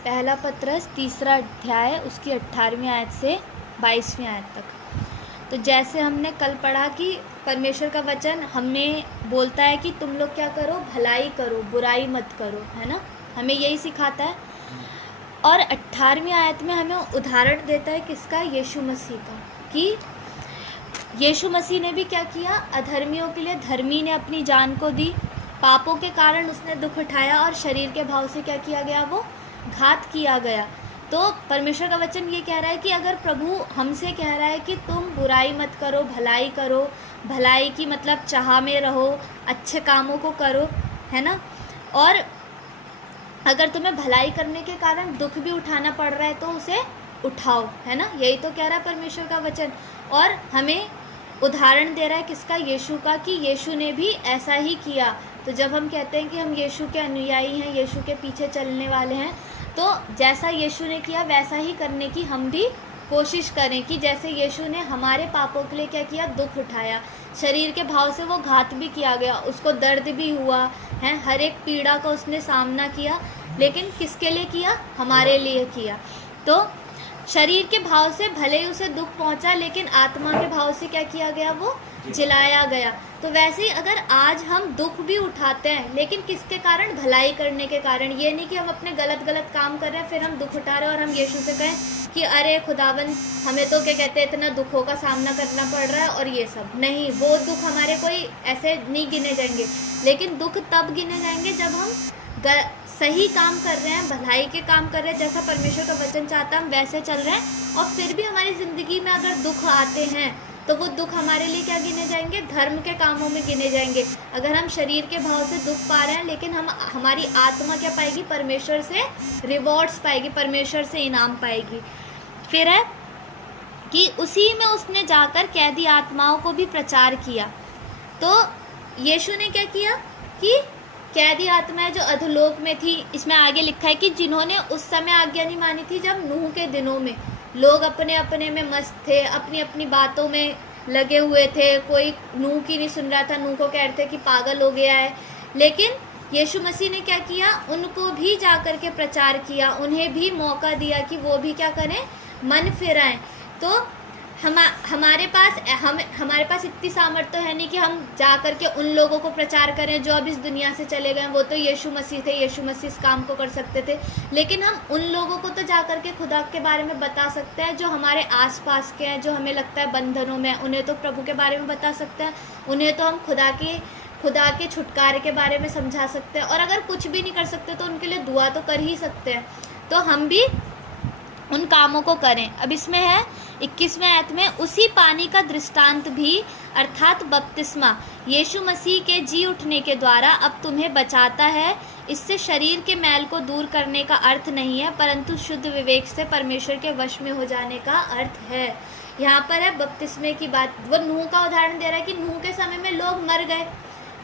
पहला पत्रस 3 अध्याय उसकी 18वीं आयत से 22वीं आयत तक। तो जैसे हमने कल पढ़ा कि परमेश्वर का वचन हमें बोलता है कि तुम लोग क्या करो, भलाई करो, बुराई मत करो, है ना, हमें यही सिखाता है। और 18वीं आयत में हमें उदाहरण देता है किसका, यीशु मसीह का, कि यीशु मसीह ने भी क्या किया, अधर्मियों के लिए धर्मी ने अपनी जान को दी, पापों के कारण उसने दुख उठाया और शरीर के भाव से क्या किया गया, वो घात किया गया। तो परमेश्वर का वचन ये कह रहा है कि अगर प्रभु हमसे कह रहा है कि तुम बुराई मत करो, भलाई करो, भलाई की मतलब चाह में रहो, अच्छे कामों को करो, है ना, और अगर तुम्हें भलाई करने के कारण दुख भी उठाना पड़ रहा है तो उसे उठाओ, है ना, यही तो कह रहा है परमेश्वर का वचन। और हमें उदाहरण दे रहा है किसका, यीशु का, कि यीशु ने भी ऐसा ही किया। तो जब हम कहते हैं कि हम यीशु के अनुयायी हैं, यीशु के पीछे चलने वाले हैं, तो जैसा यीशु ने किया वैसा ही करने की हम भी कोशिश करें, कि जैसे यीशु ने हमारे पापों के लिए क्या किया, दुख उठाया, शरीर के भाव से वो घात भी किया गया, उसको दर्द भी हुआ है, हर एक पीड़ा का उसने सामना किया, लेकिन किसके लिए किया, हमारे लिए किया। तो शरीर के भाव से भले ही उसे दुख पहुंचा, लेकिन आत्मा के भाव से क्या किया गया, वो जिलाया गया। तो वैसे ही अगर आज हम दुख भी उठाते हैं, लेकिन किसके कारण, भलाई करने के कारण, ये नहीं कि हम अपने गलत काम कर रहे हैं फिर हम दुख उठा रहे हैं और हम यीशु से कहें कि अरे खुदावन हमें तो क्या कहते हैं इतना दुखों का सामना करना पड़ रहा है और ये सब नहीं, वो दुख हमारे कोई ऐसे नहीं गिने जाएंगे। लेकिन दुख तब गिने जाएंगे जब हम सही काम कर रहे हैं, भलाई के काम कर रहे हैं, जैसा परमेश्वर का वचन चाहता है हम वैसे चल रहे हैं, और फिर भी हमारी ज़िंदगी में अगर दुख आते हैं तो वो दुख हमारे लिए क्या गिने जाएंगे, धर्म के कामों में गिने जाएंगे। अगर हम शरीर के भाव से दुख पा रहे हैं, लेकिन हमारी आत्मा क्या पाएगी, परमेश्वर से रिवॉर्ड्स पाएगी, परमेश्वर से इनाम पाएगी। फिर है कि उसी में उसने जाकर कैदी आत्माओं को भी प्रचार किया। तो यीशु ने क्या किया कि कैदी आत्माएं जो अधोलोक में थी, इसमें आगे लिखा है कि जिन्होंने उस समय आज्ञा नहीं मानी थी जब नूह के दिनों में लोग अपने अपने में मस्त थे, अपनी अपनी बातों में लगे हुए थे, कोई नूह की नहीं सुन रहा था, नूह को कह रहे थे कि पागल हो गया है। लेकिन यीशु मसीह ने क्या किया, उनको भी जाकर के प्रचार किया, उन्हें भी मौका दिया कि वो भी क्या करें, मन फिराएं। तो हमारे पास इतनी सामर्थ्य तो है नहीं कि हम जा करके उन लोगों को प्रचार करें जो अब इस दुनिया से चले गए। वो तो यीशु मसीह थे, यीशु मसीह इस काम को कर सकते थे, लेकिन हम उन लोगों को तो जा करके खुदा के बारे में बता सकते हैं जो हमारे आसपास के हैं, जो हमें लगता है बंधनों में, उन्हें तो प्रभु के बारे में बता सकते हैं, उन्हें तो हम खुदा के छुटकारे के बारे में समझा सकते हैं। और अगर कुछ भी नहीं कर सकते तो उनके लिए दुआ तो कर ही सकते हैं। तो हम भी उन कामों को करें। अब इसमें है 21वें आयत में, उसी पानी का दृष्टांत भी अर्थात बपतिस्मा यीशु मसीह के जी उठने के द्वारा अब तुम्हें बचाता है। इससे शरीर के मैल को दूर करने का अर्थ नहीं है, परंतु शुद्ध विवेक से परमेश्वर के वश में हो जाने का अर्थ है। यहाँ पर है बपतिस्मे की बात, वो नूह का उदाहरण दे रहा है कि नूह के समय में लोग मर गए,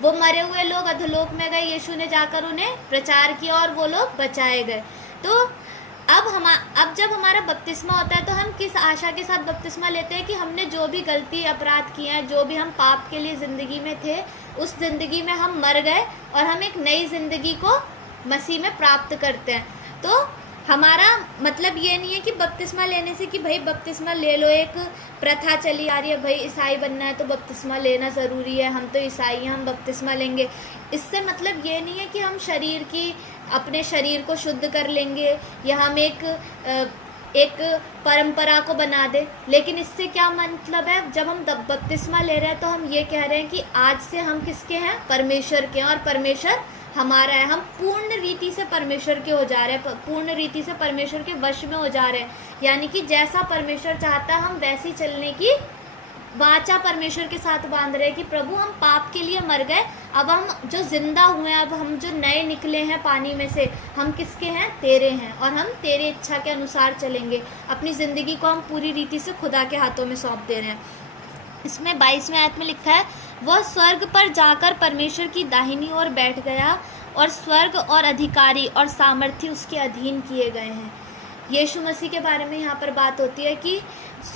वो मरे हुए लोग अधोलोक में गए, यीशु ने जाकर उन्हें प्रचार किया और वो लोग बचाए गए। तो अब जब हमारा बपतिस्मा होता है तो हम किस आशा के साथ बपतिस्मा लेते हैं कि हमने जो भी गलती अपराध किए हैं, जो भी हम पाप के लिए ज़िंदगी में थे, उस ज़िंदगी में हम मर गए और हम एक नई ज़िंदगी को मसीह में प्राप्त करते हैं। तो हमारा मतलब ये नहीं है कि बपतिस्मा लेने से कि भाई बपतिस्मा ले लो, एक प्रथा चली आ रही है, भाई ईसाई बनना है तो बपतिस्मा लेना ज़रूरी है, हम तो ईसाई हैं हम बपतिस्मा लेंगे। इससे मतलब ये नहीं है कि हम अपने शरीर को शुद्ध कर लेंगे या हम एक परंपरा को बना दे। लेकिन इससे क्या मतलब है, जब हम बपतिस्मा ले रहे हैं तो हम ये कह रहे हैं कि आज से हम किसके हैं, परमेश्वर के हैं, और परमेश्वर हमारा है। हम पूर्ण रीति से परमेश्वर के हो जा रहे हैं, पूर्ण रीति से परमेश्वर के वश में हो जा रहे हैं। यानी कि जैसा परमेश्वर चाहता है हम वैसी चलने की वाचा परमेश्वर के साथ बांध रहे हैं कि प्रभु हम पाप के लिए मर गए, अब हम जो जिंदा हुए हैं, अब हम जो नए निकले हैं पानी में से, हम किसके हैं, तेरे हैं, और हम तेरे इच्छा के अनुसार चलेंगे। अपनी ज़िंदगी को हम पूरी रीति से खुदा के हाथों में सौंप दे रहे हैं। इसमें 22वें आयत में लिखा है, वह स्वर्ग पर जाकर परमेश्वर की दाहिनी ओर बैठ गया और स्वर्ग और अधिकारी और सामर्थी उसके अधीन किए गए हैं। यीशु मसीह के बारे में यहाँ पर बात होती है कि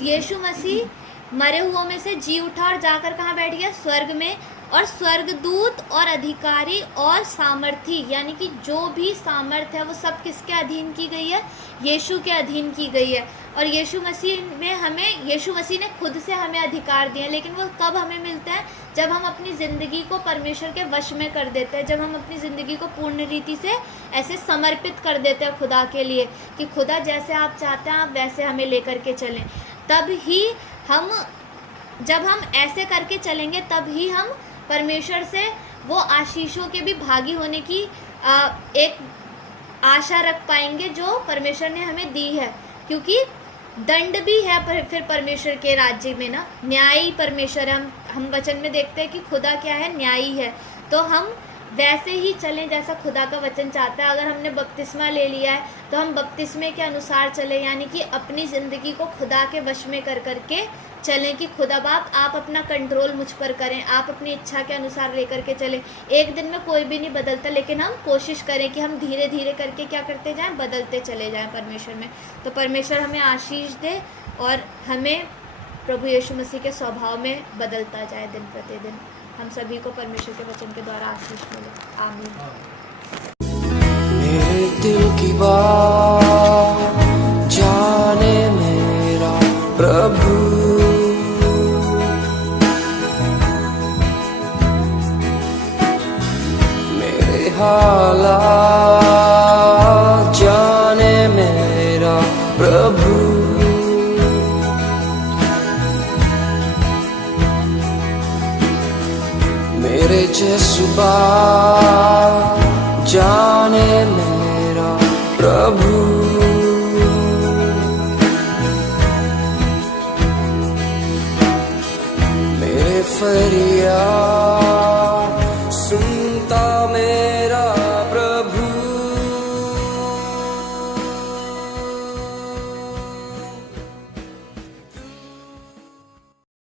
यीशु मसीह मरे हुओं में से जी उठा और जाकर कहाँ बैठ गया, स्वर्ग में, और स्वर्गदूत और अधिकारी और सामर्थी, यानी कि जो भी सामर्थ है वो सब किसके अधीन की गई है? यीशु के अधीन की गई है। और यीशु मसीह ने खुद से हमें अधिकार दिए हैं, लेकिन वो कब हमें मिलता है? जब हम अपनी ज़िंदगी को परमेश्वर के वश में कर देते हैं, जब हम अपनी ज़िंदगी को पूर्ण रीति से ऐसे समर्पित कर देते हैं खुदा के लिए कि खुदा जैसे आप चाहते हैं आप वैसे हमें लेकर के चलें। तब ही हम, जब हम ऐसे करके चलेंगे तब ही हम परमेश्वर से वो आशीषों के भी भागी होने की एक आशा रख पाएंगे जो परमेश्वर ने हमें दी है। क्योंकि दंड भी है फिर परमेश्वर के राज्य में ना, न्यायी परमेश्वर है। हम वचन में देखते हैं कि खुदा क्या है? न्यायी है। तो हम वैसे ही चलें जैसा खुदा का वचन चाहता है। अगर हमने बपतिस्मा ले लिया है तो हम बपतिस्मे के अनुसार चलें, यानी कि अपनी ज़िंदगी को खुदा के वश में कर करके चलें कि खुदा बाप आप अपना कंट्रोल मुझ पर करें, आप अपनी इच्छा के अनुसार लेकर के चलें। एक दिन में कोई भी नहीं बदलता, लेकिन हम कोशिश करें कि हम धीरे धीरे करके क्या करते जाएं? बदलते चले जाएं परमेश्वर में। तो परमेश्वर हमें आशीष दे और हमें प्रभु यीशु मसीह के स्वभाव में बदलता जाए दिन प्रतिदिन। हम सभी को परमेश्वर के वचन के द्वारा आशीष मिले। आमीन। मेरे दिल की बात जाने मेरा प्रभु, मेरे हालात जाने मेरा प्रभु, मेरे जज्बात जाने मेरा प्रभु,